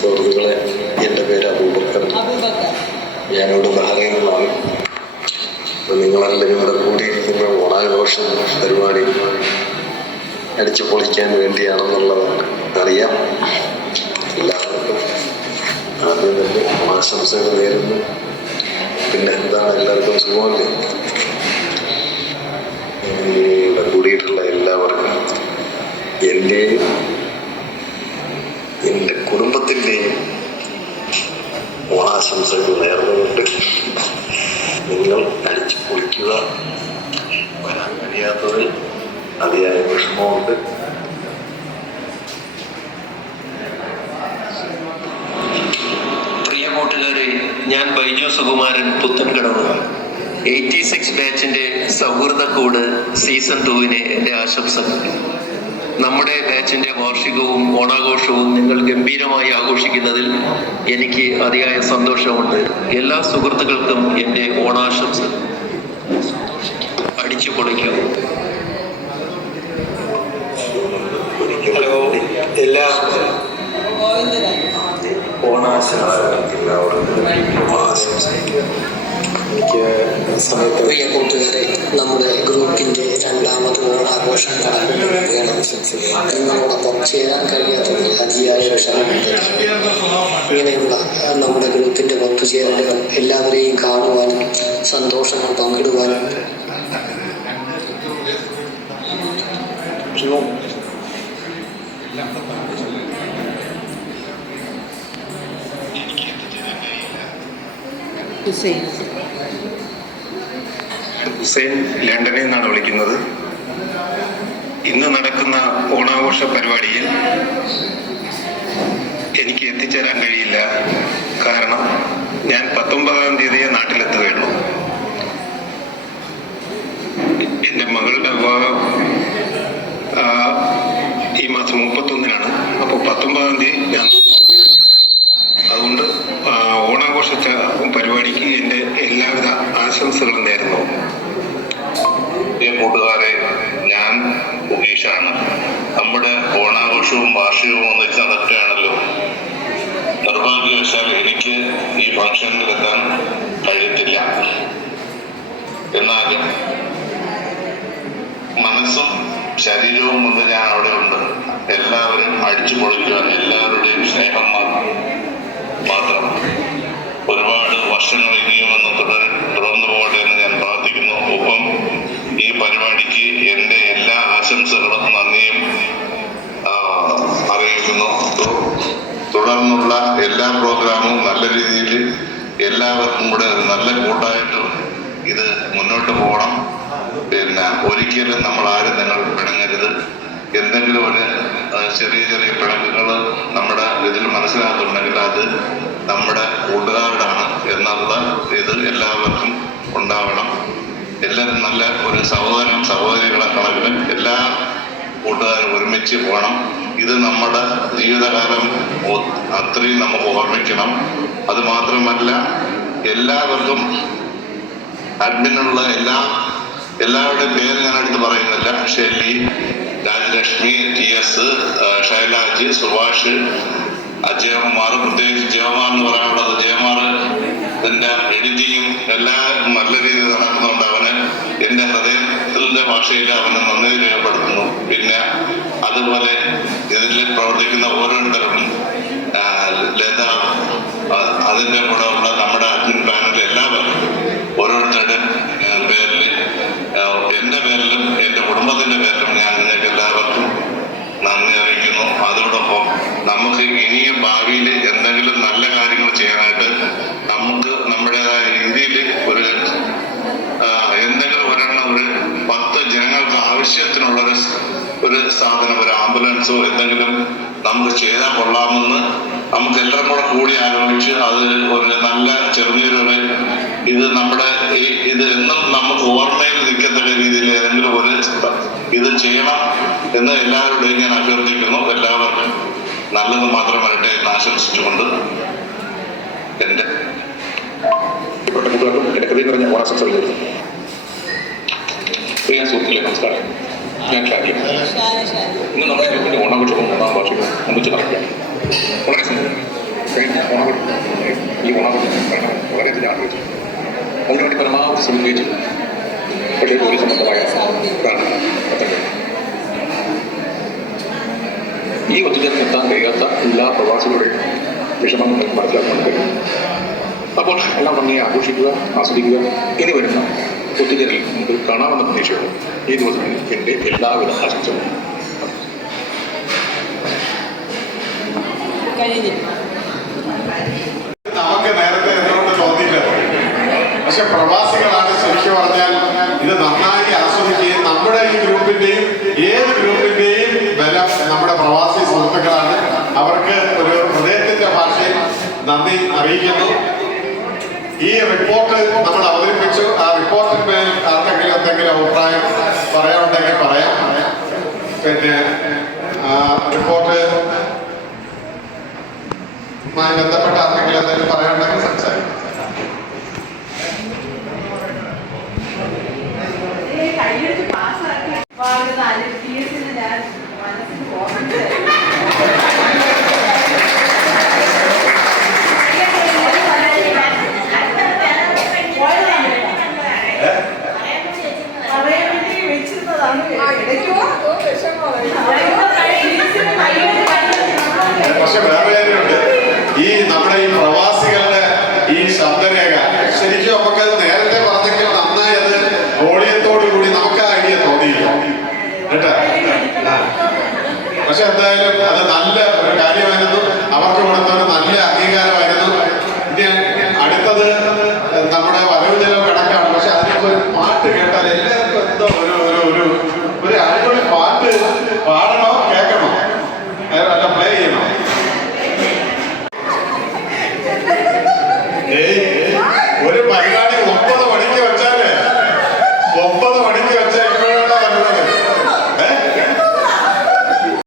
സുഹൃത്തുക്കളെ, എൻ്റെ പേര് അബൂബക്കർ. ഞാനിവിടെ ബഹ്റൈനിലാണ്. നിങ്ങളെല്ലാവരും ഇവിടെ കൂടിയിരിക്കുന്ന ഓണാഘോഷം പരിപാടി അടിച്ചു പൊളിക്കാൻ വേണ്ടിയാണെന്നുള്ളതാണ് അറിയാം. എല്ലാവർക്കും ആദ്യം തന്നെ ഓണാശംസകൾ നേരുന്നു. പിന്നെ എന്താണ്, എല്ലാവർക്കും സുഖമല്ലേ? ഇവിടെ കൂടിയിട്ടുള്ള എല്ലാവർക്കും എൻ്റെയും എൻ്റെ കുടുംബത്തിൻ്റെയും ഓണാശംസകൾ നേർന്നുകൊണ്ട് നിങ്ങൾ അടിച്ചു പൊളിക്കുക. വരാൻ കഴിയാത്തതിൽ അതിയായ വിഷമമുണ്ട്. പ്രിയ കൂട്ടുകാരെ, ഞാൻ ബൈജു സുകുമാരൻ, പുത്തൻകടവ്. 86 ബാച്ചിന്റെ സൗഹൃദക്കൂട് സീസൺ 2 എൻ്റെ ആശംസകൾ. നമ്മുടെ ബാച്ചിന്റെ വാർഷികവും ഓണാഘോഷവും നിങ്ങൾ ഗംഭീരമായി ആഘോഷിക്കുന്നതിൽ എനിക്ക് അതിയായ സന്തോഷമുണ്ട്. എല്ലാ സുഹൃത്തുക്കൾക്കും എൻ്റെ ഓണാശംസ. അടിച്ചു പൊളിക്കൂ. ഹലോ, എല്ലാ പ്രിയ കൂട്ടുകാരെ, നമ്മുടെ ഗ്രൂപ്പിന്റെ രണ്ടാമത് ഓണാഘോഷം നടക്കുകയാണ്. നിങ്ങളോടൊപ്പം ചേരാൻ കഴിയാത്തത് അതിയായ വിഷമമുണ്ട്. ഇങ്ങനെയുള്ള നമ്മുടെ ഗ്രൂപ്പിന്റെ ഒത്തുചേരലുകൾ എല്ലാവരെയും കാണുവാനും സന്തോഷങ്ങൾ പങ്കിടുവാനും ഹുസൈൻ ലണ്ടനിൽ നിന്നാണ് വിളിക്കുന്നത്. ഇന്ന് നടക്കുന്ന ഓണാഘോഷ പരിപാടിയിൽ എനിക്ക് എത്തിച്ചേരാൻ കഴിയില്ല. കാരണം ഞാൻ 19-ാം തീയതിയെ നാട്ടിലെത്തുകയുള്ളൂ. എൻ്റെ മകളുടെ വിവാഹം ഈ മാസം 31-നാണ്. അപ്പോൾ 19-ാം തീയതി ഞാൻ, അതുകൊണ്ട് ഓണാഘോഷ പരിപാടിക്ക് എൻ്റെ എല്ലാവിധ ആശംസകളും നേരുന്നു. പ്രിയ കൂട്ടുകാരെ, ഞാൻ ഉമേഷാണ്. നമ്മുടെ ഓണാഘോഷവും വാർഷികവും ഒന്നിച്ച് നടക്കുകയാണല്ലോ. നിർഭാഗ്യവശാൽ എനിക്ക് ഈ ഫംഗ്ഷനിൽ എത്താൻ കഴിയത്തില്ല. എന്നാലും മനസ്സും ശരീരവും കൊണ്ട് ഞാൻ അവിടെ ഉണ്ട്. എല്ലാവരും അടിച്ചു പൊളിക്കുവാൻ എല്ലാവരുടെയും സ്നേഹം മാത്രം. ഒരുപാട് വർഷങ്ങൾ ഇനിയും തുടർന്നു പോകട്ടെ എന്ന് ഞാൻ പ്രാർത്ഥിക്കുന്നു. ഒപ്പം ഈ പരിപാടിക്ക് എൻ്റെ എല്ലാ ആശംസകളും നന്ദിയും അറിയിക്കുന്നു. തുടർന്നുള്ള എല്ലാ പ്രോഗ്രാമും നല്ല രീതിയിൽ എല്ലാവർക്കും കൂടെ നല്ല കൂട്ടായിട്ട് ഇത് മുന്നോട്ട് പോകണം. പിന്നെ ഒരിക്കലും നമ്മൾ ആരും നിങ്ങൾ പിണങ്ങരുത്. എന്തെങ്കിലും ഒരു ചെറിയ ചെറിയ പിണക്കുകൾ നമ്മുടെ ഇതിൽ മനസ്സിലാകുന്നുണ്ടെങ്കിൽ അത് നമ്മുടെ കൂട്ടുകാരോടാണ് എന്നുള്ള ഇത് എല്ലാവർക്കും ഉണ്ടാവണം. എല്ലാവരും നല്ല ഒരു സഹോദരികളെ കണക്കിന് എല്ലാ കൂട്ടുകാരും ഒരുമിച്ച് പോകണം. ഇത് നമ്മുടെ ജീവിതകാലം അത്രയും നമുക്ക് ഓർമ്മിക്കണം. അത് മാത്രമല്ല, എല്ലാവർക്കും അഡ്മിനുള്ള എല്ലാവരുടെയും പേര് ഞാൻ എടുത്ത് പറയുന്നില്ല. ഷെല്ലി, രാജലക്ഷ്മി, TS, ഷൈലാജ്, സുഭാഷ്, അജയകുമാർ, പ്രത്യേകിച്ച് ജയകുമാർ എന്ന് പറയാനുള്ളത്. ജയകുമാർ ഇതിൻ്റെ എഡിറ്റിങ്ങും എല്ലാം നല്ല രീതിയിൽ നടക്കുന്നുണ്ട്. അവന് എൻ്റെ ഹൃദയത്തിൻ്റെ ഭാഷയിൽ അവന് നന്ദി രേഖപ്പെടുത്തുന്നു. പിന്നെ അതുപോലെ ഇതിൽ പ്രവർത്തിക്കുന്ന ഓരോരുത്തരും, ലത, അതിൻ്റെ കൂടെ ഉള്ള നമ്മുടെ അഡ്മിൻ പാനൽ, എല്ലാവരും ഓരോരുത്തരുടെ പേരിൽ, എൻ്റെ പേരിലും എൻ്റെ കുടുംബത്തിൻ്റെ പേരിലും ഞാൻ നിങ്ങൾക്ക് എല്ലാവർക്കും നന്ദി അറിയിക്കുന്നു. അതോടൊപ്പം നമുക്ക് ഇനിയും ഭാവിയിൽ എന്തെങ്കിലും നല്ല കാര്യങ്ങൾ ചെയ്യാനായിട്ട് നമുക്ക് നമ്മുടേതായ രീതിയിൽ ഒരു എന്തെങ്കിലും ഒരെണ്ണം, ഒരു 10 ജനങ്ങൾക്ക് ആവശ്യത്തിനുള്ള ഒരു സാധനം, ഒരു ആംബുലൻസോ എന്തെങ്കിലും നമുക്ക് ചെയ്താൽ കൊള്ളാമെന്ന് നമുക്ക് എല്ലാവരും കൂടി ആലോചിച്ച് അത് ഒരു നല്ല ചെറുനീരൊരു ഇത് നമ്മുടെ ഇത് എന്നും നമുക്ക് ഓർമ്മയിൽ നിൽക്കത്തക്ക രീതിയിൽ ഏതെങ്കിലും ഒരു ഇത് ചെയ്യണം എന്ന് എല്ലാവരുടെയും ഞാൻ അഭ്യർത്ഥിക്കുന്നു. എല്ലാവർക്കും നല്ലത് മാത്രം വരട്ടെ എന്ന് ആശംസിച്ചുകൊണ്ട് എൻ്റെ പ്രിയ സുഹൃത്തുക്കളെ, നമസ്കാരം. ഞാൻ ഷാജി. ഇന്ന് നമ്മുടെ ഗ്രൂപ്പിൻ്റെ ഓണാഘോഷവും 3-ാം വാർഷികവും ഒന്നിച്ച് നടക്കുകയാണ്. വളരെ സന്തോഷം. സംഭവിച്ചില്ല. പക്ഷേ ജോലി സംബന്ധമായ ഇതാണ് ഈ ഒത്തുചേർന്നെത്താൻ കഴിയാത്ത എല്ലാ പ്രവാസികളുടെയും വിഷമങ്ങൾ മനസ്സിലാക്കാൻ കഴിയും. അപ്പോൾ എല്ലാം ഭംഗിയെ ആഘോഷിക്കുക, ആസ്വദിക്കുക. ഇനി വരുന്ന ഒത്തുചേരലിൽ നമുക്ക് കാണാമെന്ന പ്രതീക്ഷയോടെ ഈ ദിവസങ്ങളിൽ എൻ്റെ എല്ലാവിധ ആശംസകളും. നമുക്ക് നേരത്തെ എന്തുകൊണ്ട് തോന്നിയില്ല, പക്ഷെ പ്രവാസികളാണ് ശരിക്കും പറഞ്ഞാൽ ഇത് നന്നായി ആസ്വദിക്കുകയും നമ്മുടെ ഈ ഗ്രൂപ്പിന്റെയും ഏത് ഗ്രൂപ്പിന്റെയും ബലം നമ്മുടെ പ്രവാസി സുഹൃത്തുക്കളാണ്. അവർക്ക് ഒരു ഹൃദയത്തിന്റെ ഭാഷയിൽ നന്ദി അറിയിക്കുന്നു. ഈ റിപ്പോർട്ട് നമ്മൾ അവതരിപ്പിച്ചു. ആ റിപ്പോർട്ടിന്മേൽ ആർക്കെങ്കിലും എന്തെങ്കിലും അഭിപ്രായം പറയാനുണ്ടെങ്കിൽ പറയാം. പിന്നെ റിപ്പോർട്ട് ബന്ധപ്പെട്ട ആർക്കെങ്കിലും എന്തെങ്കിലും പറയാനുണ്ടെങ്കിൽ സംസാരിക്കും.